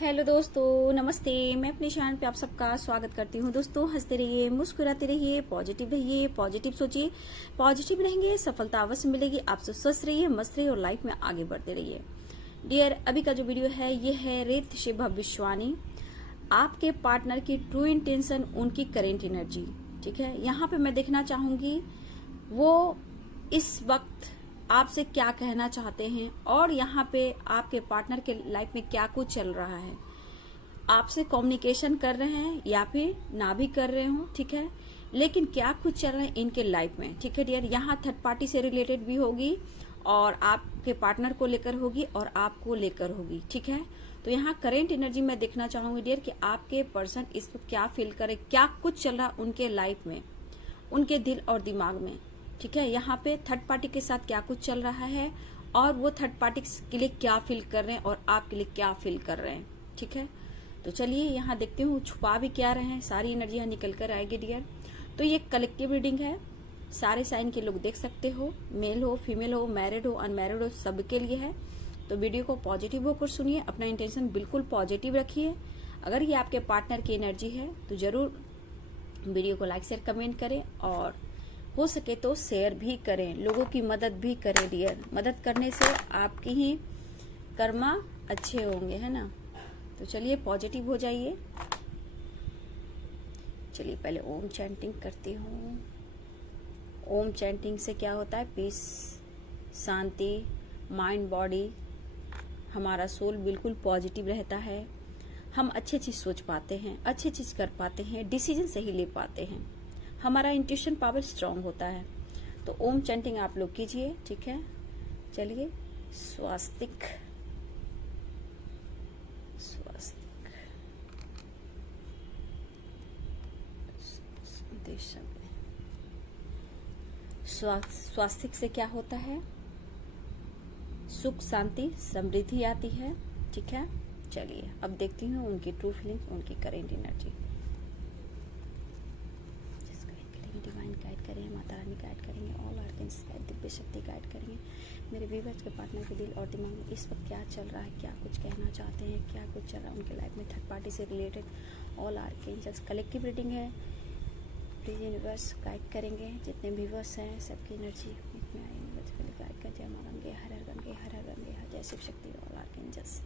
Hello दोस्तों, नमस्ते। मैं अपने चैनल पे आप सबका स्वागत करती हूँ। दोस्तों, हंसते रहिए, मुस्कुराते रहिए, पॉजिटिव सोचिए, पॉजिटिव रहेंगे, सफलता अवश्य मिलेगी। आप सब स्वस्थ रहिए, मस्त रहिए और लाइफ में आगे बढ़ते रहिए। डियर, अभी का जो वीडियो है ये है रेत से भविष्यवाणी, आपके पार्टनर की ट्रू इंटेंशन, उनकी करेंट एनर्जी। ठीक है, यहाँ पे मैं देखना चाहूंगी वो इस वक्त आपसे क्या कहना चाहते हैं और यहाँ पे आपके पार्टनर के लाइफ में क्या कुछ चल रहा है। आपसे कम्युनिकेशन कर रहे हैं या फिर ना भी कर रहे हो, ठीक है, लेकिन क्या कुछ चल रहा है इनके लाइफ में। ठीक है डियर, यहाँ थर्ड पार्टी से रिलेटेड भी होगी और आपके पार्टनर को लेकर होगी और आपको लेकर होगी। ठीक है, तो यहाँ करेंट एनर्जी में देखना चाहूंगी डियर कि आपके पर्सन इस पर क्या फील करे, क्या कुछ चल रहा उनके लाइफ में, उनके दिल और दिमाग में। ठीक है, यहाँ पे थर्ड पार्टी के साथ क्या कुछ चल रहा है और वो थर्ड पार्टी के लिए क्या फील कर रहे हैं और आपके लिए क्या फील कर रहे हैं। ठीक है, तो चलिए यहाँ देखते हूँ छुपा भी क्या रहे हैं। सारी एनर्जी यहाँ निकल कर आएगी डियर। तो ये कलेक्टिव रीडिंग है, सारे साइन के लोग देख सकते हो, मेल हो, फीमेल हो, मैरिड हो, अनमैरिड हो, सबके लिए है। तो वीडियो को पॉजिटिव होकर सुनिए, अपना इंटेंशन बिल्कुल पॉजिटिव रखिए। अगर ये आपके पार्टनर की एनर्जी है तो जरूर वीडियो को लाइक शेयर कमेंट करें और हो सके तो शेयर भी करें, लोगों की मदद भी करें डियर। मदद करने से आपकी ही कर्मा अच्छे होंगे, है ना। तो चलिए पॉजिटिव हो जाइए। चलिए पहले ओम चैंटिंग करती हूँ। ओम चैंटिंग से क्या होता है, पीस, शांति, माइंड बॉडी, हमारा सोल बिल्कुल पॉजिटिव रहता है। हम अच्छी चीज सोच पाते हैं, अच्छी चीज कर पाते हैं, डिसीजन सही ले पाते हैं, हमारा इंट्यूशन पावर स्ट्रांग होता है। तो ओम चैंटिंग आप लोग कीजिए। ठीक है, चलिए स्वास्तिक स्वास्तिक स्वास्तिक से क्या होता है, सुख, शांति, समृद्धि आती है। ठीक है, चलिए अब देखती हूँ उनकी ट्रू फीलिंग्स, उनकी करेंट एनर्जी। डिवाइन गाइड करेंगे, माता रानी गाइड करेंगे, ऑल आर्केंस गाइड, दिव्य शक्ति गाइड करेंगे। मेरे व्यूअर्स के पार्टनर के दिल और दिमाग में इस वक्त क्या चल रहा है, क्या कुछ कहना चाहते हैं, क्या कुछ चल रहा है उनके लाइफ में थर्ड पार्टी से related. All archangels collective reading है, प्लीज यूनिवर्स गाइड करेंगे। जितने व्यूअर्स हैं सबकी एनर्जी में आई गाइड कर। जय मां गंगे, हर हर गंगे, हर हर गंगे, जय शिव शक्ति, ऑल आर्केंजल्स।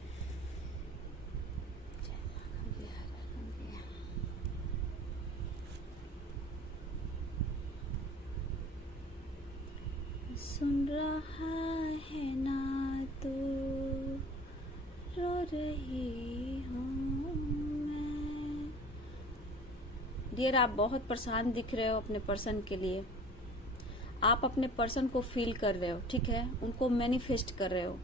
सुन रहा है ना तू, रो रही हूँ मैं। डियर, आप बहुत परेशान दिख रहे हो अपने पर्सन के लिए। आप अपने पर्सन को फील कर रहे हो, ठीक है, उनको मैनिफेस्ट कर रहे हो।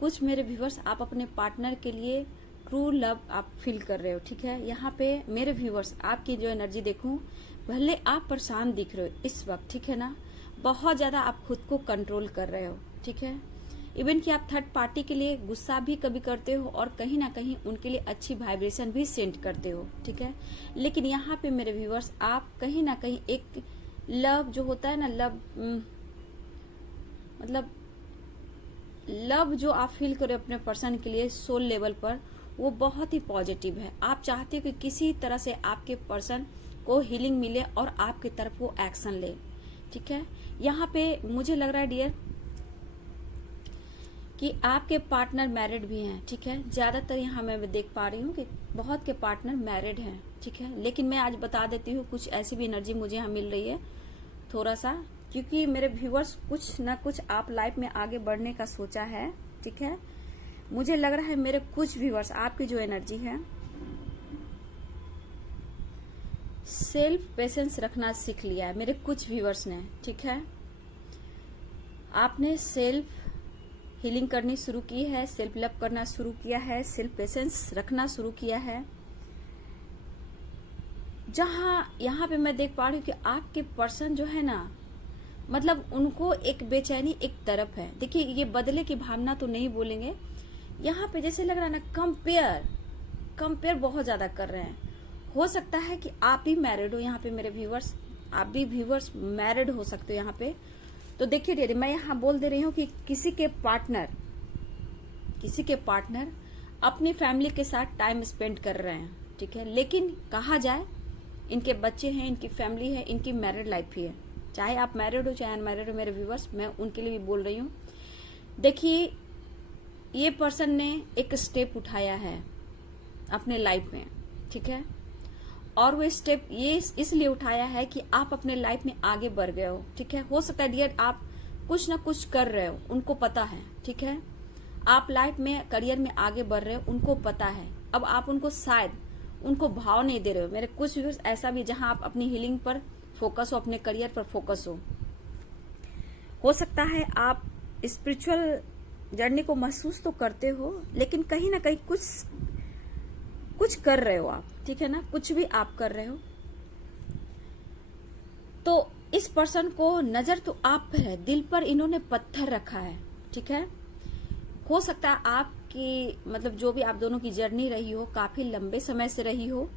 कुछ मेरे व्यूवर्स, आप अपने पार्टनर के लिए ट्रू लव आप फील कर रहे हो। ठीक है, यहाँ पे मेरे व्यूवर्स आपकी जो एनर्जी देखूं, भले आप परेशान दिख रहे हो इस वक्त, ठीक है ना, बहुत ज्यादा आप खुद को कंट्रोल कर रहे हो। ठीक है, इवन कि आप थर्ड पार्टी के लिए गुस्सा भी कभी करते हो और कहीं ना कहीं उनके लिए अच्छी वाइब्रेशन भी सेंड करते हो। ठीक है, लेकिन यहाँ पे मेरे व्यूवर्स आप कहीं ना कहीं एक लव जो होता है ना, लव मतलब लव जो आप फील करो अपने पर्सन के लिए सोल लेवल पर, वो बहुत ही पॉजिटिव है। आप चाहते हो कि किसी तरह से आपके पर्सन को हीलिंग मिले और आपकी तरफ वो एक्शन ले। ठीक है, यहाँ पे मुझे लग रहा है डियर कि आपके पार्टनर मैरिड भी हैं। ठीक है, ज्यादातर यहाँ मैं देख पा रही हूँ कि बहुत के पार्टनर मैरिड हैं। ठीक है, लेकिन मैं आज बता देती हूँ कुछ ऐसी भी एनर्जी मुझे यहाँ मिल रही है थोड़ा सा, क्योंकि मेरे व्यूअर्स कुछ ना कुछ आप लाइफ में आगे बढ़ने का सोचा है। ठीक है, मुझे लग रहा है मेरे कुछ व्यूअर्स आपकी जो एनर्जी है, सेल्फ पेशेंस रखना सीख लिया है मेरे कुछ व्यूअर्स ने। ठीक है, आपने सेल्फ हीलिंग करनी शुरू की है, सेल्फ लव करना शुरू किया है, सेल्फ पेशेंस रखना शुरू किया है। जहां यहाँ पे मैं देख पा रही हूँ कि आपके पर्सन जो है ना, मतलब उनको एक बेचैनी एक तरफ है। देखिए, ये बदले की भावना तो नहीं बोलेंगे, यहाँ पे जैसे लग रहा है ना, कंपेयर बहुत ज्यादा कर रहे हैं। हो सकता है कि आप भी मैरिड हो, यहाँ पे मेरे व्यूवर्स, आप भी व्यूवर्स मैरिड हो सकते हो यहाँ पे। तो देखिए डियर, मैं यहाँ बोल दे रही हूँ कि किसी के पार्टनर अपनी फैमिली के साथ टाइम स्पेंड कर रहे हैं, ठीक है। लेकिन कहा जाए इनके बच्चे हैं, इनकी फैमिली है, इनकी मैरिड लाइफ भी है। चाहे आप मैरिड हो चाहे अनमैरिड हो, मेरे व्यूवर्स, मैं उनके लिए भी बोल रही हूँ। देखिए, ये पर्सन ने एक स्टेप उठाया है अपने लाइफ में, ठीक है। और वो स्टेप ये इसलिए उठाया है कि आप अपने लाइफ में आगे बढ़ गए हो, ठीक है। हो सकता है डियर आप कुछ ना कुछ कर रहे हो, उनको पता है, ठीक है। आप लाइफ में करियर में आगे बढ़ रहे हो, उनको पता है। अब आप उनको शायद उनको भाव नहीं दे रहे हो। मेरे कुछ व्यूअर्स ऐसा भी जहां आप अपनी हीलिंग पर फोकस हो, अपने करियर पर फोकस हो सकता है आप स्पिरिचुअल जर्नी को महसूस तो करते हो, लेकिन कहीं ना कहीं कुछ कर रहे हो आप, ठीक है ना। कुछ भी आप कर रहे हो, तो इस पर्सन को नजर तो आप पर है, दिल पर इन्होंने पत्थर रखा है, ठीक है। हो सकता है आपकी मतलब जो भी आप दोनों की जर्नी रही हो, काफी लंबे समय से रही हो,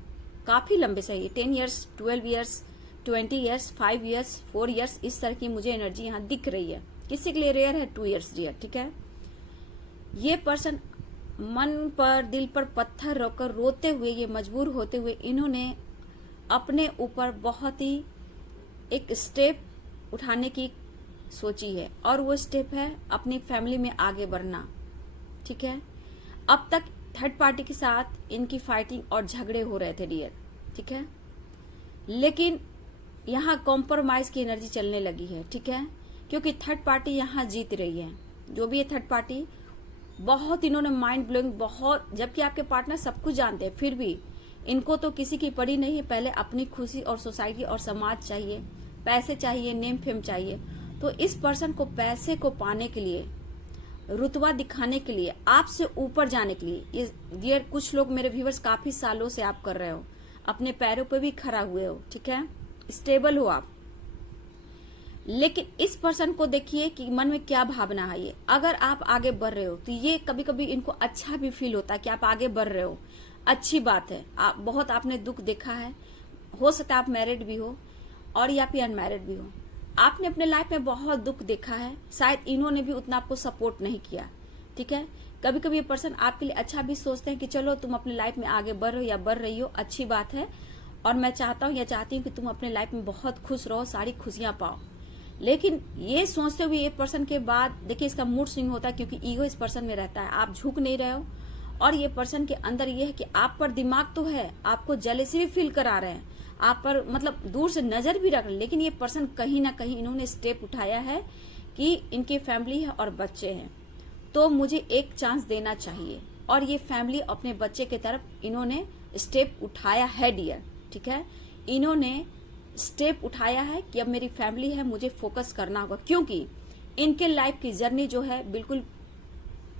काफी लंबे से, 10 years, 12 years, 20 years, 5 years, 4 years, इस तरह की मुझे एनर्जी यहाँ दिख रही है। किसी के लिए रेयर है 2 ईयर्स डियर, ठीक है। ये पर्सन मन पर, दिल पर पत्थर रखकर रोते हुए, ये मजबूर होते हुए इन्होंने अपने ऊपर बहुत ही एक स्टेप उठाने की सोची है, और वो स्टेप है अपनी फैमिली में आगे बढ़ना, ठीक है। अब तक थर्ड पार्टी के साथ इनकी फाइटिंग और झगड़े हो रहे थे डियर, ठीक है। लेकिन यहाँ कॉम्प्रोमाइज की एनर्जी चलने लगी है, ठीक है, क्योंकि थर्ड पार्टी यहाँ जीत रही है। जो भी है थर्ड पार्टी, बहुत इन्होंने माइंड ब्लोइंग, बहुत, जबकि आपके पार्टनर सब कुछ जानते हैं, फिर भी इनको तो किसी की पड़ी नहीं है। पहले अपनी खुशी और सोसाइटी और समाज चाहिए, पैसे चाहिए, नेम फेम चाहिए। तो इस पर्सन को पैसे को पाने के लिए, रुतबा दिखाने के लिए, आपसे ऊपर जाने के लिए, ये कुछ लोग मेरे व्यूवर्स काफी सालों से आप कर रहे हो, अपने पैरों पे भी खड़ा हुए हो, ठीक है, स्टेबल हो आप। लेकिन इस पर्सन को देखिए कि मन में क्या भावना है। ये अगर आप आगे बढ़ रहे हो तो ये कभी कभी इनको अच्छा भी फील होता है कि आप आगे बढ़ रहे हो, अच्छी बात है। आप बहुत आपने दुख देखा है, हो सकता है आप मैरिड भी हो और या फिर अनमैरिड भी हो, आपने अपने लाइफ में बहुत दुख देखा है। शायद इन्होंने भी उतना आपको सपोर्ट नहीं किया, ठीक है। कभी कभी ये पर्सन आपके लिए अच्छा भी सोचते हैं कि चलो तुम अपनी लाइफ में आगे बढ़ रहे हो या बढ़ रही हो, अच्छी बात है, और मैं चाहता हूँ या चाहती हूँ कि तुम अपने लाइफ में बहुत खुश रहो, सारी खुशियां पाओ। लेकिन ये सोचते हुए ये पर्सन के बाद देखिए इसका मूड स्विंग होता है, क्योंकि ईगो इस पर्सन में रहता है, आप झुक नहीं रहे हो। और ये पर्सन के अंदर ये है कि आप पर दिमाग तो है, आपको जेलसी भी फील करा रहे हैं, आप पर मतलब दूर से नजर भी रख रहे हैं, लेकिन ये पर्सन कहीं ना कहीं इन्होंने स्टेप उठाया है कि इनकी फैमिली है और बच्चे हैं, तो मुझे एक चांस देना चाहिए। और ये फैमिली अपने बच्चे की तरफ इन्होंने स्टेप उठाया है डियर, ठीक है। इन्होंने स्टेप उठाया है कि अब मेरी फैमिली है, मुझे फोकस करना होगा, क्योंकि इनके लाइफ की जर्नी जो है बिल्कुल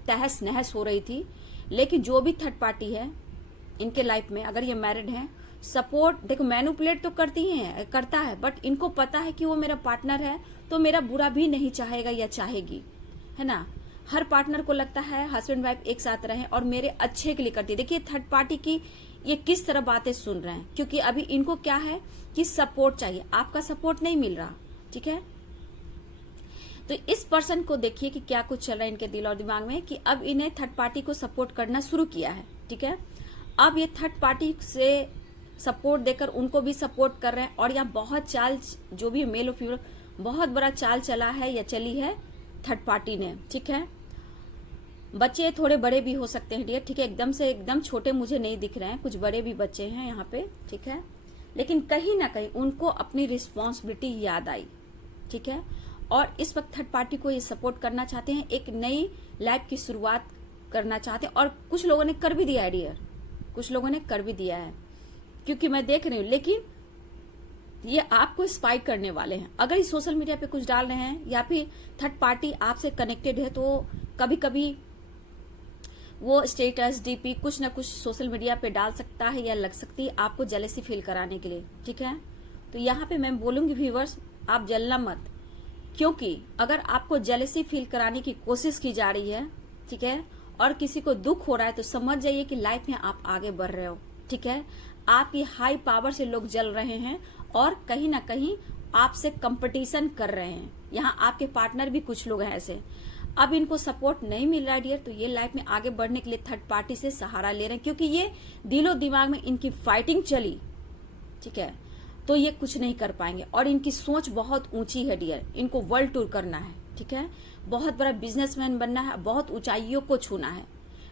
तहस नहस हो रही थी। लेकिन जो भी थर्ड पार्टी है इनके लाइफ में, अगर ये मैरिड है, सपोर्ट देखो मैनिपुलेट तो करता है, बट इनको पता है कि वो मेरा पार्टनर है तो मेरा बुरा भी नहीं चाहेगा या चाहेगी, है ना। हर पार्टनर को लगता है हस्बैंड वाइफ एक साथ रहे और मेरे अच्छे के लिए करती है। देखिए थर्ड पार्टी की ये किस तरह बातें सुन रहे हैं, क्योंकि अभी इनको क्या है कि सपोर्ट चाहिए, आपका सपोर्ट नहीं मिल रहा, ठीक है। तो इस पर्सन को देखिए कि क्या कुछ चल रहा है इनके दिल और दिमाग में, कि अब इन्हें थर्ड पार्टी को सपोर्ट करना शुरू किया है, ठीक है। अब ये थर्ड पार्टी से सपोर्ट देकर उनको भी सपोर्ट कर रहे हैं, और यहाँ बहुत चाल, जो भी मेल और फीमेल, बहुत बड़ा चाल चला है या चली है थर्ड पार्टी ने, ठीक है। बच्चे थोड़े बड़े भी हो सकते हैं डियर, ठीक है, एकदम से एकदम छोटे मुझे नहीं दिख रहे हैं, कुछ बड़े भी बच्चे हैं यहाँ पे, ठीक है। लेकिन कहीं ना कहीं उनको अपनी रिस्पॉन्सिबिलिटी याद आई, ठीक है, और इस वक्त थर्ड पार्टी को ये सपोर्ट करना चाहते हैं, एक नई लाइफ की शुरुआत करना चाहते हैं। और कुछ लोगों ने कर भी दिया है डियर, कुछ लोगों ने कर भी दिया है, क्योंकि मैं देख रही हूँ। लेकिन ये आपको स्पाई करने वाले हैं, अगर ये सोशल मीडिया पे कुछ डाल रहे हैं या फिर थर्ड पार्टी आपसे कनेक्टेड है, तो कभी कभी वो स्टेटस डीपी कुछ ना कुछ सोशल मीडिया पे डाल सकता है या लग सकती है आपको जेलसी फील कराने के लिए, ठीक है। तो यहाँ पे मैं बोलूंगी व्यूअर्स, आप जलना मत, क्योंकि अगर आपको जेलसी फील कराने की कोशिश की जा रही है, ठीक है, और किसी को दुख हो रहा है, तो समझ जाइए कि लाइफ में आप आगे बढ़ रहे हो, ठीक है। आपकी हाई पावर से लोग जल रहे हैं और कहीं ना कहीं आपसे कंपटीशन कर रहे हैं। यहाँ आपके पार्टनर भी कुछ लोग हैं ऐसे, अब इनको सपोर्ट नहीं मिल रहा है डियर, तो ये लाइफ में आगे बढ़ने के लिए थर्ड पार्टी से सहारा ले रहे हैं, क्योंकि ये दिलो दिमाग में इनकी फाइटिंग चली, ठीक है, तो ये कुछ नहीं कर पाएंगे। और इनकी सोच बहुत ऊंची है डियर, इनको वर्ल्ड टूर करना है, ठीक है, बहुत बड़ा बिजनेसमैन बनना है, बहुत ऊंचाइयों को छूना है,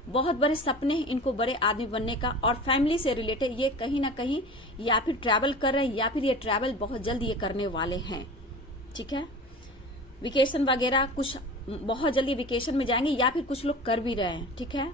बहुत बड़े सपने हैं इनको बड़े आदमी बनने का। और फैमिली से रिलेटेड ये कहीं ना कहीं या फिर ट्रैवल कर रहे हैं, या फिर ये ट्रैवल बहुत जल्द ये करने वाले हैं, ठीक है। वेकेशन वगैरह कुछ बहुत जल्दी वेकेशन में जाएंगे, या फिर कुछ लोग कर भी रहे हैं, ठीक है।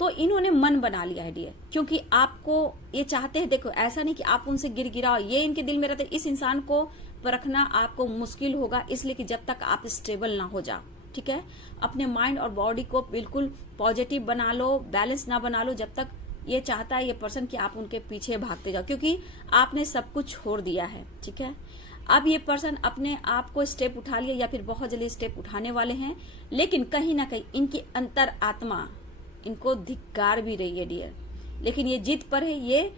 तो इन्होंने मन बना लिया है डियर, क्योंकि आपको ये चाहते हैं, देखो ऐसा नहीं कि आप उनसे गिर गिराओ, ये इनके दिल में रहता है। इस इंसान को परखना आपको मुश्किल होगा, इसलिए कि जब तक आप स्टेबल ना हो जाओ, ठीक है। अपने माइंड और बॉडी को बिल्कुल पॉजिटिव बना लो, बैलेंस ना बना लो, जब तक ये चाहता है ये पर्सन कि आप उनके पीछे भागते जाओ, क्योंकि आपने सब कुछ छोड़ दिया है, ठीक है। अब ये पर्सन अपने आप को स्टेप उठा लिया, या फिर बहुत जल्दी स्टेप उठाने वाले हैं, लेकिन कहीं ना कहीं इनकी अंतर आत्मा इनको धिक्कार भी रही है डियर, लेकिन ये जिद पर है, ये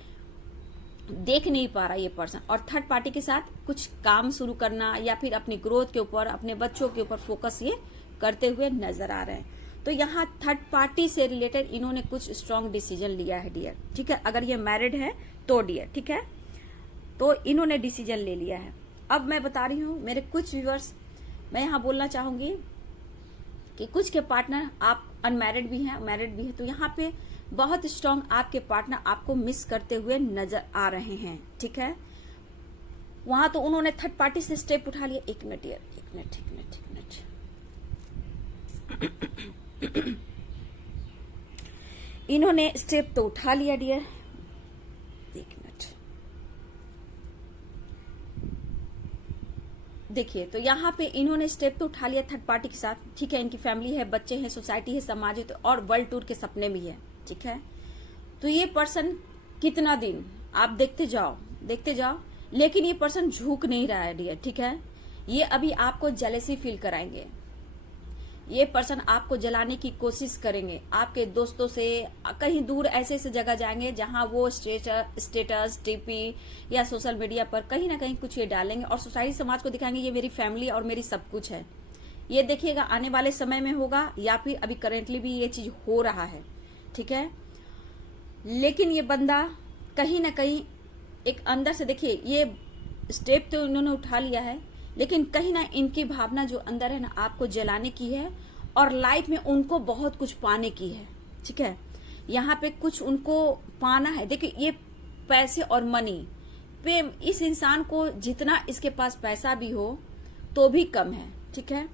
देख नहीं पा रहा ये पर्सन। और थर्ड पार्टी के साथ कुछ काम शुरू करना, या फिर अपनी ग्रोथ के ऊपर, अपने बच्चों के ऊपर फोकस ये करते हुए नजर आ रहे हैं। तो यहाँ थर्ड पार्टी से रिलेटेड इन्होंने कुछ स्ट्रांग डिसीजन लिया है डियर, ठीक है। अगर ये मैरिड है तो डियर, ठीक है, तो इन्होंने डिसीजन ले लिया है। अब मैं बता रही हूँ मेरे कुछ व्यूअर्स, मैं यहाँ बोलना चाहूंगी कि कुछ के पार्टनर आप अनमैरिड भी हैं, मैरिड भी हैं, तो यहाँ पे बहुत स्ट्रांग आपके पार्टनर आपको मिस करते हुए नजर आ रहे हैं, ठीक है। वहां तो उन्होंने थर्ड पार्टी से स्टेप उठा लिया। एक मिनट डियर, एक मिनट। इन्होंने स्टेप तो उठा लिया डियर, एक मिनट देखिए, तो यहाँ पे इन्होंने स्टेप तो उठा लिया थर्ड पार्टी के साथ, ठीक है। इनकी फैमिली है, बच्चे हैं, सोसाइटी है, समाज है, तो और वर्ल्ड टूर के सपने भी है, ठीक है। तो ये पर्सन कितना दिन आप देखते जाओ, लेकिन ये पर्सन झुक नहीं रहा है डियर, ठीक है। ये अभी आपको जेलेसी फील कराएंगे, ये पर्सन आपको जलाने की कोशिश करेंगे, आपके दोस्तों से कहीं दूर ऐसे जगह जाएंगे जहां वो स्टेटस टीपी या सोशल मीडिया पर कहीं ना कहीं कुछ ये डालेंगे, और सोसाइटी समाज को दिखाएंगे ये मेरी फैमिली और मेरी सब कुछ है। ये देखिएगा आने वाले समय में होगा, या फिर अभी करेंटली भी ये चीज हो रहा है, ठीक है। लेकिन ये बंदा कहीं ना कहीं एक अंदर से, देखिए ये स्टेप तो इन्होंने उठा लिया है, लेकिन कहीं ना इनकी भावना जो अंदर है ना आपको जलाने की है, और लाइफ में उनको बहुत कुछ पाने की है, ठीक है। यहाँ पे कुछ उनको पाना है। देखिए ये पैसे और मनी पे इस इंसान को जितना इसके पास पैसा भी हो तो भी कम है, ठीक है।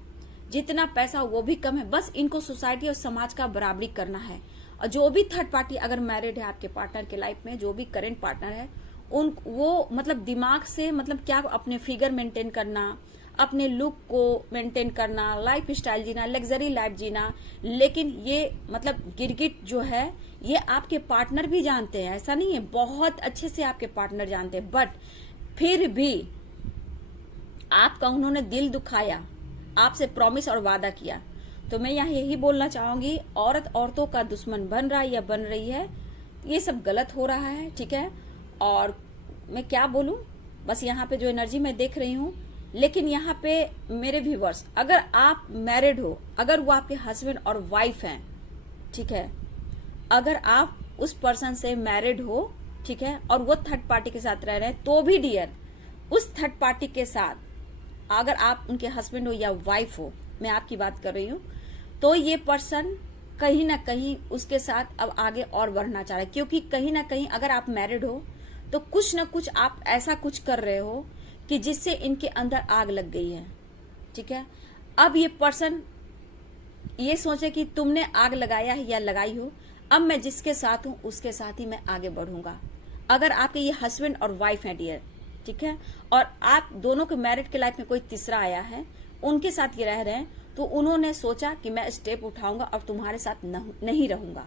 जितना पैसा वो भी कम है, बस इनको सोसाइटी और समाज का बराबरी करना है। और जो भी थर्ड पार्टी अगर मैरिड है आपके पार्टनर के लाइफ में, जो भी करेंट पार्टनर है, वो मतलब दिमाग से मतलब क्या अपने फिगर मेंटेन करना, अपने लुक को मेंटेन करना, लाइफ स्टाइल जीना, लग्जरी लाइफ जीना, लेकिन ये मतलब गिरगिट जो है ये आपके पार्टनर भी जानते हैं, ऐसा नहीं है, बहुत अच्छे से आपके पार्टनर जानते हैं, बट फिर भी आपका उन्होंने दिल दुखाया, आपसे प्रॉमिस और वादा किया। तो मैं यहाँ यही बोलना चाहूंगी, औरत औरतों का दुश्मन बन रहा है या बन रही है, ये सब गलत हो रहा है, ठीक है। और मैं क्या बोलूं, बस यहाँ पे जो एनर्जी मैं देख रही हूँ, लेकिन यहाँ पे मेरे व्यूवर्स, अगर आप मैरिड हो, अगर वो आपके हस्बैंड और वाइफ हैं, ठीक है, अगर आप उस पर्सन से मैरिड हो, ठीक है, और वो थर्ड पार्टी के साथ रह रहे हैं, तो भी डियर उस थर्ड पार्टी के साथ अगर आप उनके हस्बैंड हो या वाइफ हो, मैं आपकी बात कर रही हूँ, तो ये पर्सन कहीं ना कहीं उसके साथ अब आगे और बढ़ना चाह रहा है, क्योंकि कहीं ना कहीं अगर आप मैरिड हो तो कुछ ना कुछ आप ऐसा कुछ कर रहे हो कि जिससे इनके अंदर आग लग गई है, ठीक है। अब ये पर्सन ये सोचे कि तुमने आग लगाया है या लगाई हो, अब मैं जिसके साथ हूं उसके साथ ही मैं आगे बढ़ूंगा। अगर आपके ये हस्बैंड और वाइफ है डियर, ठीक है, और आप दोनों के मैरिड के लाइफ में कोई तीसरा आया है, उनके साथ ये रह रहे हैं, तो उन्होंने सोचा कि मैं स्टेप उठाऊंगा और तुम्हारे साथ नहीं रहूंगा।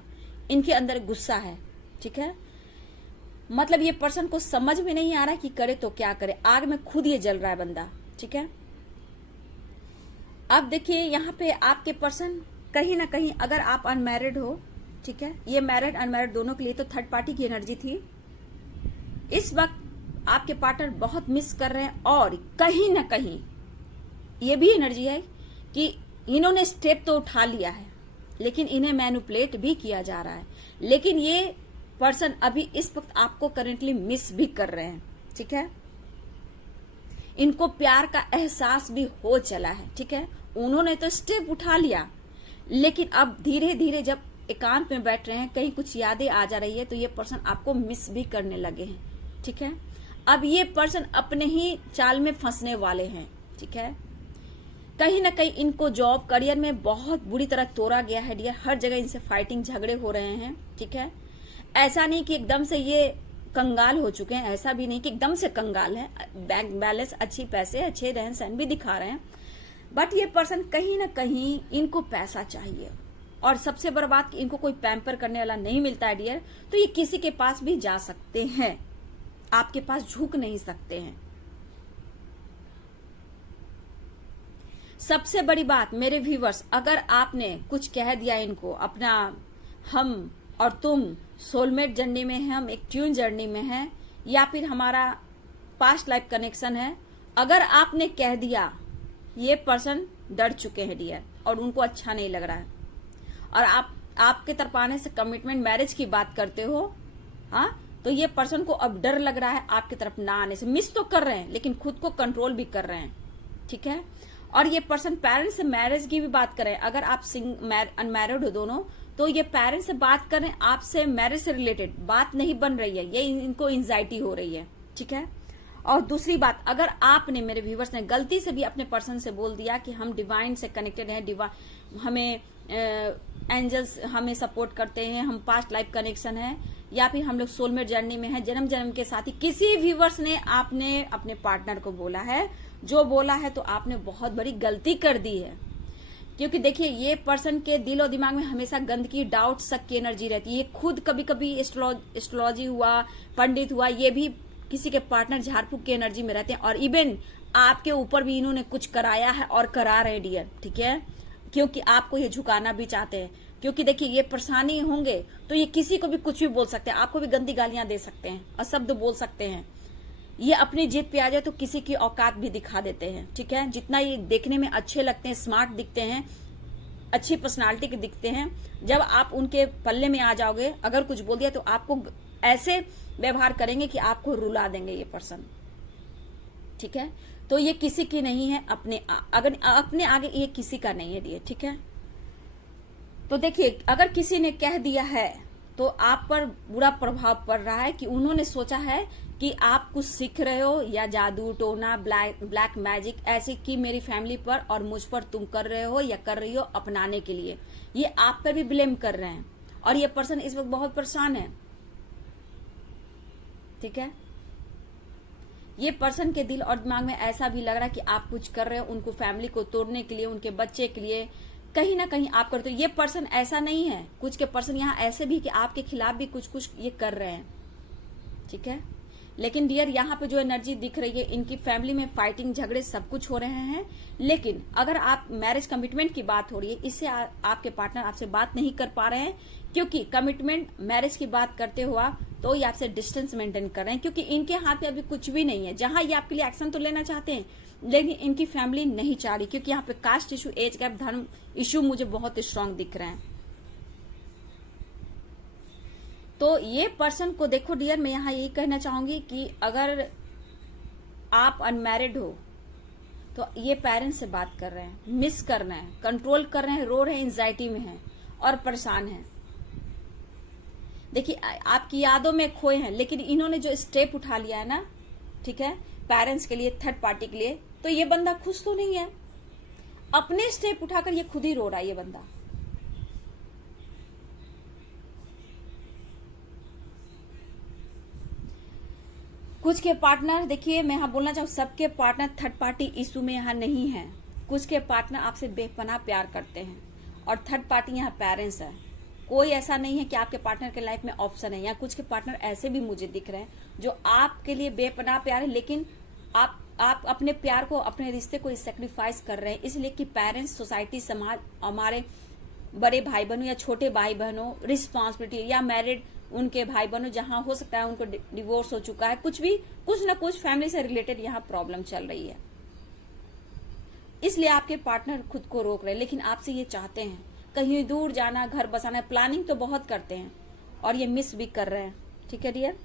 इनके अंदर गुस्सा है, ठीक है। मतलब ये पर्सन को समझ में नहीं आ रहा कि करे तो क्या करे, आग में खुद ये जल रहा है बंदा, ठीक है। अब देखिए यहाँ पे आपके पर्सन कहीं ना कहीं, अगर आप अनमैरिड हो, ठीक है, ये मैरिड अनमैरिड दोनों के लिए तो थर्ड पार्टी की एनर्जी थी। इस वक्त आपके पार्टनर बहुत मिस कर रहे हैं, और कहीं ना कहीं ये भी एनर्जी है कि इन्होंने स्टेप तो उठा लिया है, लेकिन इन्हें मैनिपुलेट भी किया जा रहा है। लेकिन ये पर्सन अभी इस वक्त आपको करेंटली मिस भी कर रहे हैं, ठीक है। इनको प्यार का एहसास भी हो चला है, ठीक है। उन्होंने तो स्टेप उठा लिया, लेकिन अब धीरे धीरे जब एकांत में बैठ रहे हैं, कहीं कुछ यादें आ जा रही है, तो ये पर्सन आपको मिस भी करने लगे हैं, ठीक है। अब ये पर्सन अपने ही चाल में फंसने वाले हैं, ठीक है। कहीं ना कहीं इनको जॉब करियर में बहुत बुरी तरह तोड़ा गया है डियर। हर जगह इनसे फाइटिंग झगड़े हो रहे हैं, ठीक है। ऐसा नहीं कि एकदम से ये कंगाल हो चुके हैं, ऐसा भी नहीं कि एकदम से कंगाल है। बैंक बैलेंस, अच्छी पैसे, अच्छे रहन सहन भी दिखा रहे हैं, बट ये पर्सन कहीं ना कहीं इनको पैसा चाहिए। और सबसे बड़ी बात कि इनको कोई पैम्पर करने वाला नहीं मिलता है डियर, तो ये किसी के पास भी जा सकते हैं, आपके पास झुक नहीं सकते हैं। सबसे बड़ी बात मेरे व्यूवर्स, अगर आपने कुछ कह दिया इनको, अपना हम और तुम सोलमेट जर्नी में है, हम एक ट्यून जर्नी में है, या फिर हमारा पास्ट लाइफ कनेक्शन है, अगर आपने कह दिया, ये पर्सन डर चुके हैं डियर, और उनको अच्छा नहीं लग रहा है। और आपके तरफ आने से कमिटमेंट मैरिज की बात करते हो, हाँ, तो ये पर्सन को अब डर लग रहा है आपकी तरफ ना आने से। मिस तो कर रहे हैं, लेकिन खुद को कंट्रोल भी कर रहे हैं, ठीक है। और ये पर्सन पेरेंट्स से मैरिज की भी बात कर रहे हैं। अगर आप अनमैरिड हो दोनों, तो ये पेरेंट्स से बात कर रहे हैं, आपसे मैरिज से रिलेटेड बात नहीं बन रही है, ये इनको एंजाइटी हो रही है, ठीक है। और दूसरी बात, अगर आपने, मेरे व्यूवर्स ने गलती से भी अपने पर्सन से बोल दिया कि हम डिवाइन से कनेक्टेड हैं, हमें एंजल्स हमें सपोर्ट करते हैं, हम पास्ट लाइफ कनेक्शन है, या फिर हम लोग सोलमेट जर्नी में हैं, जन्म जन्म के साथी, किसी व्यूवर्स ने आपने अपने पार्टनर को बोला है, जो बोला है तो आपने बहुत बड़ी गलती कर दी है। क्योंकि देखिए, ये पर्सन के दिल और दिमाग में हमेशा गंदगी, डाउट, शक की एनर्जी रहती है। ये खुद कभी कभी एस्ट्रोलॉजी हुआ, पंडित हुआ, ये भी किसी के पार्टनर झाड़ फूक की एनर्जी में रहते हैं। और इवन आपके ऊपर भी इन्होंने कुछ कराया है और करा रहे डियर, ठीक है, क्योंकि आपको ये झुकाना भी चाहते हैं। क्योंकि देखिए, ये परेशानी होंगे तो ये किसी को भी कुछ भी बोल सकते हैं, आपको भी गंदी गालियां दे सकते हैं, अशब्द बोल सकते हैं। ये अपनी जिद पे आ जाए तो किसी की औकात भी दिखा देते हैं, ठीक है। जितना ये देखने में अच्छे लगते हैं, स्मार्ट दिखते हैं, अच्छी पर्सनालिटी के दिखते हैं, जब आप उनके पल्ले में आ जाओगे, अगर कुछ बोल दिया तो आपको ऐसे व्यवहार करेंगे कि आपको रुला देंगे ये पर्सन, ठीक है। तो ये किसी की नहीं है, अपने आगे ये किसी का नहीं है डियर, ठीक है। तो देखिए, अगर किसी ने कह दिया है तो आप पर बुरा प्रभाव पड़ रहा है कि उन्होंने सोचा है कि आप कुछ सीख रहे हो, या जादू टोना, ब्लैक मैजिक ऐसे की मेरी फैमिली पर और मुझ पर तुम कर रहे हो या कर रही हो अपनाने के लिए, ये आप पर भी ब्लेम कर रहे हैं। और ये पर्सन इस वक्त बहुत परेशान है, ठीक है। ये पर्सन के दिल और दिमाग में ऐसा भी लग रहा है कि आप कुछ कर रहे हो उनको, फैमिली को तोड़ने के लिए, उनके बच्चे के लिए, कहीं ना कहीं आप करते हो। ये पर्सन ऐसा नहीं है, कुछ के पर्सन यहाँ ऐसे भी कि आपके खिलाफ भी कुछ कुछ ये कर रहे हैं, ठीक है। लेकिन डियर, यहाँ पे जो एनर्जी दिख रही है, इनकी फैमिली में फाइटिंग, झगड़े सब कुछ हो रहे हैं। लेकिन अगर आप मैरिज कमिटमेंट की बात हो रही है, इससे आपके पार्टनर आपसे बात नहीं कर पा रहे हैं, क्योंकि कमिटमेंट मैरिज की बात करते हुआ तो ये आपसे डिस्टेंस मेंटेन कर रहे हैं, क्योंकि इनके हाथ में अभी कुछ भी नहीं है। जहां ये आपके लिए एक्शन तो लेना चाहते हैं, लेकिन इनकी फैमिली नहीं चाह रही, क्योंकि यहाँ पे कास्ट इशू, एज गैप, धर्म इशू मुझे बहुत स्ट्रांग दिख रहे हैं। तो ये पर्सन को देखो डियर, मैं यहाँ यही कहना चाहूंगी कि अगर आप अनमैरिड हो तो ये पेरेंट्स से बात कर रहे हैं, मिस कर रहे हैं, कंट्रोल कर रहे हैं, रो रहे हैं, एंजाइटी में हैं और परेशान हैं। देखिए, आपकी यादों में खोए हैं, लेकिन इन्होंने जो स्टेप उठा लिया है ना, ठीक है, पेरेंट्स के लिए, थर्ड पार्टी के लिए, तो ये बंदा खुश तो नहीं है। अपने स्टेप उठाकर ये खुद ही रो रहा है ये बंदा। कुछ के पार्टनर, देखिए मैं यहाँ बोलना चाहूँ, सबके पार्टनर थर्ड पार्टी इशू में यहाँ नहीं है। कुछ के पार्टनर आपसे बेपनाह प्यार करते हैं और थर्ड पार्टी यहाँ पेरेंट्स है। कोई ऐसा नहीं है कि आपके पार्टनर के लाइफ में ऑप्शन है। यहाँ कुछ के पार्टनर ऐसे भी मुझे दिख रहे हैं जो आपके लिए बेपनाह प्यार है, लेकिन आप अपने प्यार को, अपने रिश्ते को सेक्रीफाइस कर रहे हैं, इसलिए कि पेरेंट्स, सोसाइटी, समाज, हमारे बड़े भाई बहनों या छोटे भाई बहनों, रिस्पॉन्सिबिलिटी, या मैरिड उनके भाई बहनों, जहां हो सकता है उनको डिवोर्स हो चुका है, कुछ ना कुछ फैमिली से रिलेटेड यहाँ प्रॉब्लम चल रही है। इसलिए आपके पार्टनर खुद को रोक रहे हैं, लेकिन आपसे ये चाहते हैं कहीं दूर जाना, घर बसाना, प्लानिंग तो बहुत करते हैं और ये मिस भी कर रहे हैं। ठीक है डियर,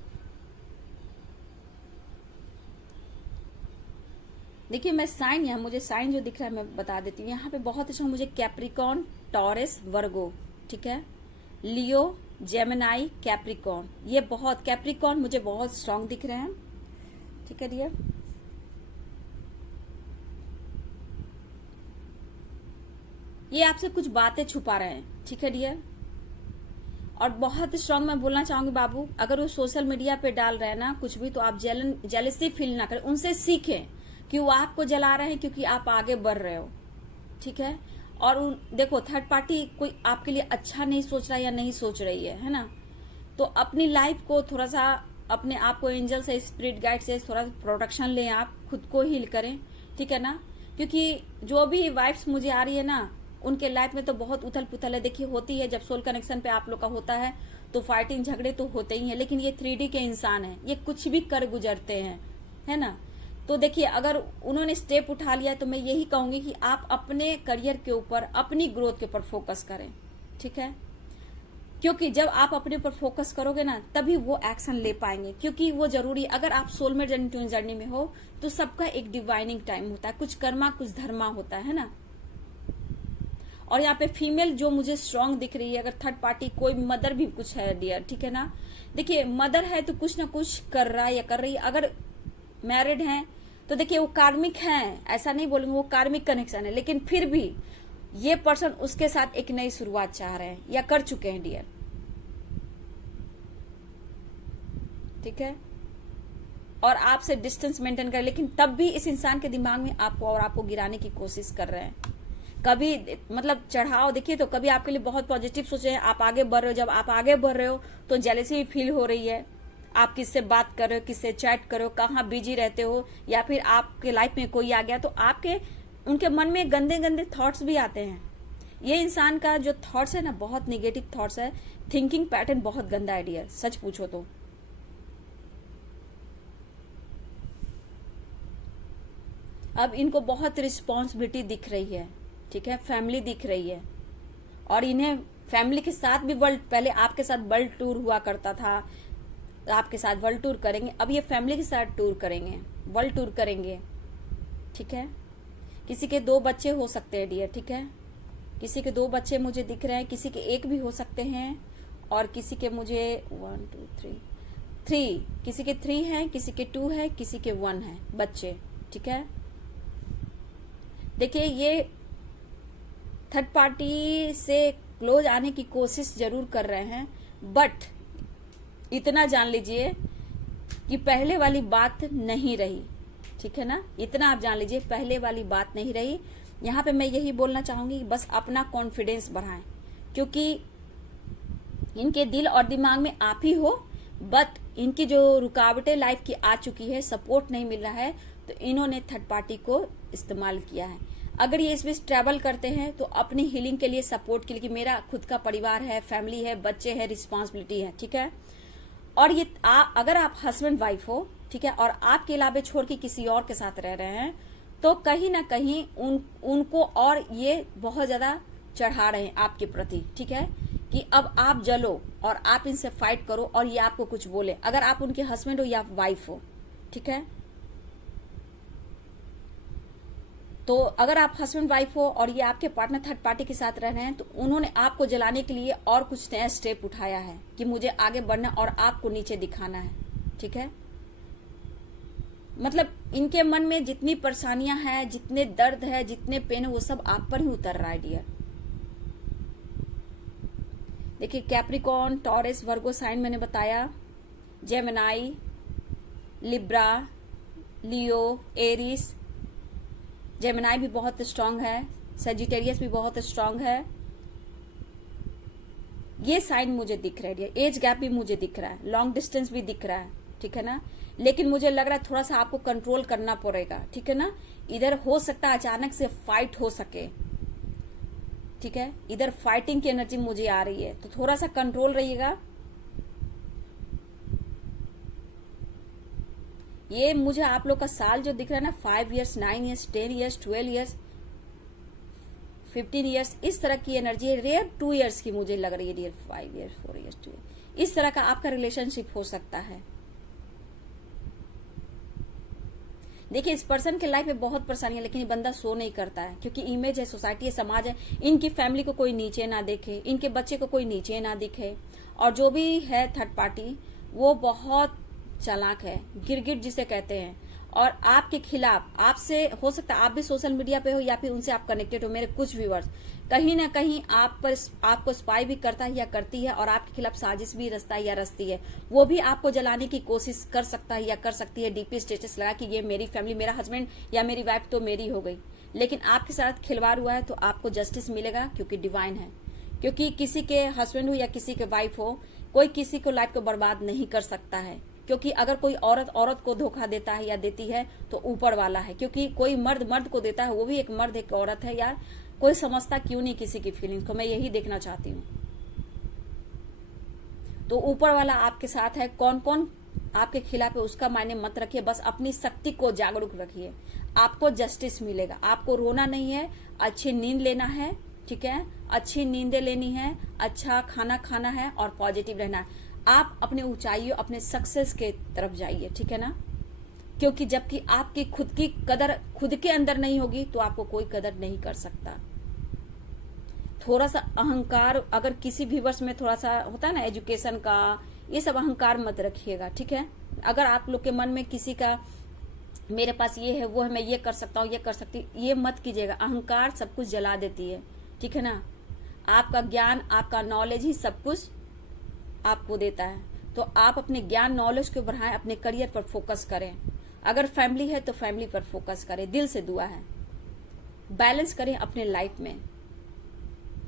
देखिए मैं साइन, यहाँ मुझे साइन जो दिख रहा है मैं बता देती हूँ। यहाँ पे बहुत अच्छा मुझे कैप्रिकॉन, टॉरस, वर्गो, ठीक है, लियो, जेमिनाई, कैप्रिकॉन, ये बहुत, कैप्रिकॉन मुझे बहुत स्ट्रांग दिख रहे हैं। ठीक है डियर, ये आपसे कुछ बातें छुपा रहे हैं। ठीक है डियर, और बहुत स्ट्रांग मैं बोलना चाहूंगी बाबू, अगर वो सोशल मीडिया पे डाल रहे हैं ना कुछ भी, तो आप जेलसी फील ना करें, उनसे सीखें कि वो आपको जला रहे हैं क्योंकि आप आगे बढ़ रहे हो। ठीक है, और देखो थर्ड पार्टी कोई आपके लिए अच्छा नहीं सोच रहा या नहीं सोच रही है ना, तो अपनी लाइफ को थोड़ा सा, अपने आप को एंजल से, स्पिरिट गाइड से थोड़ा प्रोटेक्शन लें, आप खुद को हील करें। ठीक है ना, क्योंकि जो भी वाइब्स मुझे आ रही है ना, उनके लाइफ में तो बहुत उथल पुथल है। देखिए होती है, जब सोल कनेक्शन पे आप लोग का होता है तो फाइटिंग झगड़े तो होते ही हैं, लेकिन ये 3D के इंसान हैं, ये कुछ भी कर गुजरते हैं, है ना। तो देखिए अगर उन्होंने स्टेप उठा लिया तो मैं यही कहूंगी कि आप अपने करियर के ऊपर, अपनी ग्रोथ के ऊपर फोकस करें। ठीक है, क्योंकि जब आप अपने ऊपर फोकस करोगे ना तभी वो एक्शन ले पाएंगे, क्योंकि वो जरूरी, अगर आप सोलमेट जर्नी ट्विन जर्नी में हो तो सबका एक डिवाइनिंग टाइम होता है, कुछ कर्मा कुछ धर्मा होता है ना। और यहाँ पे फीमेल जो मुझे स्ट्रांग दिख रही है, अगर थर्ड पार्टी कोई मदर भी कुछ है डियर, ठीक है ना, देखिए मदर है तो कुछ ना कुछ कर रहा है या कर रही है। अगर मैरिड हैं तो देखिए वो कार्मिक हैं, ऐसा नहीं बोलेंगे, वो कार्मिक कनेक्शन है, लेकिन फिर भी ये पर्सन उसके साथ एक नई शुरुआत चाह रहे हैं या कर चुके हैं डियर। ठीक है, और आपसे डिस्टेंस मेंटेन कर, लेकिन तब भी इस इंसान के दिमाग में आपको और आपको गिराने की कोशिश कर रहे हैं। कभी मतलब चढ़ाव देखिए, तो कभी आपके लिए बहुत पॉजिटिव सोचे हैं, आप आगे बढ़ रहे हो, जब आप आगे बढ़ रहे हो तो जेलेसी भी फील हो रही है। आप किससे बात कर रहे हो, किससे चैट कर रहे हो, कहाँ बिजी रहते हो, या फिर आपके लाइफ में कोई आ गया तो आपके उनके मन में गंदे गंदे थॉट्स भी आते हैं। ये इंसान का जो थॉट्स है ना, बहुत निगेटिव थॉट्स है, थिंकिंग पैटर्न बहुत गंदा है डियर, सच पूछो तो। अब इनको बहुत रिस्पॉन्सिबिलिटी दिख रही है, ठीक है, फैमिली दिख रही है, और इन्हें फैमिली के साथ भी वर्ल्ड, पहले आपके साथ वर्ल्ड टूर हुआ करता था, आपके साथ वर्ल्ड टूर करेंगे, अब ये फैमिली के साथ टूर करेंगे, वर्ल्ड टूर करेंगे। ठीक है, किसी के 2 बच्चे हो सकते हैं डियर, ठीक है, किसी के 2 बच्चे मुझे दिख रहे हैं, किसी के 1 भी हो सकते हैं, और किसी के मुझे 1 2 3 किसी के 3 है, किसी के 2 है, किसी के 1 है बच्चे। ठीक है, देखिए ये थर्ड पार्टी से क्लोज आने की कोशिश जरूर कर रहे हैं, बट इतना जान लीजिए कि पहले वाली बात नहीं रही। ठीक है ना, इतना आप जान लीजिए पहले वाली बात नहीं रही। यहाँ पे मैं यही बोलना चाहूंगी कि बस अपना कॉन्फिडेंस बढ़ाएं, क्योंकि इनके दिल और दिमाग में आप ही हो, बट इनकी जो रुकावटें लाइफ की आ चुकी है, सपोर्ट नहीं मिल रहा है, तो इन्होंने थर्ड पार्टी को इस्तेमाल किया है। अगर ये इस बीच ट्रैवल करते हैं तो अपनी हीलिंग के लिए, सपोर्ट के लिए, कि मेरा खुद का परिवार है, फैमिली है, बच्चे है, रिस्पॉन्सिबिलिटी है। ठीक है, और ये अगर आप हस्बैंड वाइफ हो, ठीक है, और आपके अलावा छोड़ के किसी और के साथ रह रहे हैं, तो कहीं ना कहीं उनको और ये बहुत ज्यादा चढ़ा रहे हैं आपके प्रति। ठीक है, कि अब आप जलो और आप इनसे फाइट करो और ये आपको कुछ बोले, अगर आप उनके हस्बैंड हो या वाइफ हो। ठीक है, तो अगर आप हस्बैंड वाइफ हो और ये आपके पार्टनर थर्ड पार्टी के साथ रह रहे हैं, तो उन्होंने आपको जलाने के लिए और कुछ नया स्टेप उठाया है कि मुझे आगे बढ़ना और आपको नीचे दिखाना है। ठीक है, मतलब इनके मन में जितनी परेशानियां हैं, जितने दर्द है, जितने पेन है, वो सब आप पर ही उतर रहा है डियर। देखिए कैप्रिकॉन, टॉरस, वर्गो साइन मैंने बताया, जेमिनाई, लिब्रा, लियो, एरिस, जेमिनाई भी बहुत स्ट्रांग है, सेजिटेरियस भी बहुत स्ट्रांग है। ये साइन मुझे दिख रहा है, एज गैप भी मुझे दिख रहा है, लॉन्ग डिस्टेंस भी दिख रहा है। ठीक है ना, लेकिन मुझे लग रहा है थोड़ा सा आपको कंट्रोल करना पड़ेगा। ठीक है ना, इधर हो सकता है अचानक से फाइट हो सके। ठीक है, इधर फाइटिंग की एनर्जी मुझे आ रही है, तो थोड़ा सा कंट्रोल रहिएगा। ये मुझे आप लोग का साल जो दिख रहा है ना, 5 years, 9 years, 10 years, 12 years, 15 years, इस तरह की एनर्जी है। रेयर 2 ईयर्स की मुझे लग रही है डियर, 5 ईयर्स, 4 ईयर्स, 2 ईयर्स, इस तरह का आपका रिलेशनशिप हो सकता है। देखिए, इस पर्सन के लाइफ में बहुत परेशानी है, लेकिन ये बंदा सो नहीं करता है, क्योंकि इमेज है, सोसाइटी है, समाज है, इनकी फैमिली को कोई नीचे ना देखे, इनके बच्चे को कोई नीचे ना दिखे। और जो भी है थर्ड पार्टी, वो बहुत चालाक है, गिरगिट जिसे कहते हैं। और आपके खिलाफ, आपसे हो सकता है आप भी सोशल मीडिया पे हो या फिर उनसे आप कनेक्टेड हो, मेरे कुछ व्यूअर्स, कहीं ना कहीं आप पर आपको स्पाई भी करता है या करती है, और आपके खिलाफ साजिश भी रचता है या रचती है। वो भी आपको जलाने की कोशिश कर सकता है या कर सकती है, डीपी स्टेटस लगा कि ये मेरी फैमिली, मेरा हस्बैंड या मेरी वाइफ तो मेरी हो गई। लेकिन आपके साथ खिलवाड़ हुआ है तो आपको जस्टिस मिलेगा, क्योंकि डिवाइन है। क्योंकि किसी के हस्बैंड हो या किसी के वाइफ हो, कोई किसी को लाइफ को बर्बाद नहीं कर सकता है। क्योंकि अगर कोई औरत को धोखा देता है या देती है तो ऊपर वाला है। क्योंकि कोई मर्द को देता है, वो भी एक मर्द एक औरत है यार। कोई समझता क्यों नहीं किसी की फीलिंग्स को, मैं यही देखना चाहती हूँ। तो ऊपर वाला आपके साथ है। कौन कौन आपके खिलाफ है उसका मायने मत रखिए, बस अपनी शक्ति को जागरूक रखिए, आपको जस्टिस मिलेगा। आपको रोना नहीं है, अच्छी नींद लेना है, ठीक है, अच्छी नींदें लेनी है, अच्छा खाना खाना है और पॉजिटिव रहना है। आप अपने ऊंचाइयों, अपने सक्सेस के तरफ जाइए, ठीक है ना। क्योंकि जबकि आपकी खुद की कदर खुद के अंदर नहीं होगी तो आपको कोई कदर नहीं कर सकता। थोड़ा सा अहंकार अगर किसी भी वर्ष में थोड़ा सा होता है ना, एजुकेशन का, ये सब अहंकार मत रखिएगा, ठीक है। अगर आप लोग के मन में किसी का मेरे पास ये है, वो है, मैं ये कर सकता हूँ, ये कर सकती हूँ, ये मत कीजिएगा। अहंकार सब कुछ जला देती है, ठीक है ना। आपका ज्ञान, आपका नॉलेज ही सब कुछ आपको देता है। तो आप अपने ज्ञान नॉलेज को बढ़ाएं, अपने करियर पर फोकस करें। अगर फैमिली है तो फैमिली पर फोकस करें, दिल से दुआ है। बैलेंस करें अपने लाइफ में।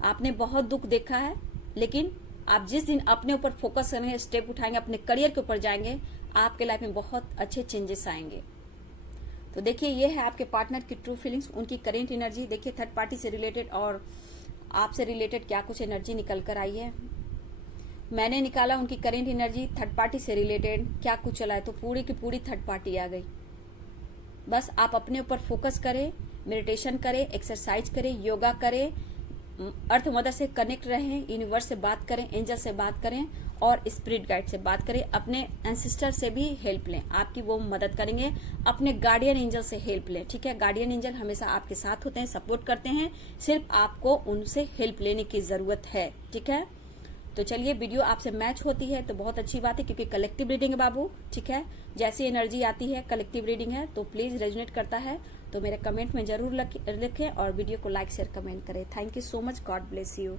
आपने बहुत दुख देखा है, लेकिन आप जिस दिन अपने ऊपर फोकस करेंगे, स्टेप उठाएंगे, अपने करियर के ऊपर जाएंगे, आपके लाइफ में बहुत अच्छे चेंजेस आएंगे। तो देखिए, ये है आपके पार्टनर की ट्रू फीलिंग्स, उनकी करेंट एनर्जी। देखिए थर्ड पार्टी से रिलेटेड और आपसे रिलेटेड क्या कुछ एनर्जी निकल कर आई है। मैंने निकाला उनकी करेंट एनर्जी, थर्ड पार्टी से रिलेटेड क्या कुछ चला है, तो पूरी की पूरी थर्ड पार्टी आ गई। बस आप अपने ऊपर फोकस करें, मेडिटेशन करें, एक्सरसाइज करें, योगा करें, अर्थ मदर से कनेक्ट रहें, यूनिवर्स से बात करें, एंजल से बात करें और स्पिरिट गाइड से बात करें। अपने एंसिस्टर से भी हेल्प लें, आपकी वो मदद करेंगे। अपने गार्डियन एंजल से हेल्प लें, ठीक है। गार्डियन एंजल हमेशा आपके साथ होते हैं, सपोर्ट करते हैं, सिर्फ आपको उनसे हेल्प लेने की जरूरत है, ठीक है। तो चलिए, वीडियो आपसे मैच होती है तो बहुत अच्छी बात है, क्योंकि कलेक्टिव रीडिंग है बाबू, ठीक है। जैसी एनर्जी आती है, कलेक्टिव रीडिंग है, तो प्लीज रेजोनेट करता है तो मेरे कमेंट में जरूर लिखें और वीडियो को लाइक शेयर कमेंट करें। Thank you so much, God bless you.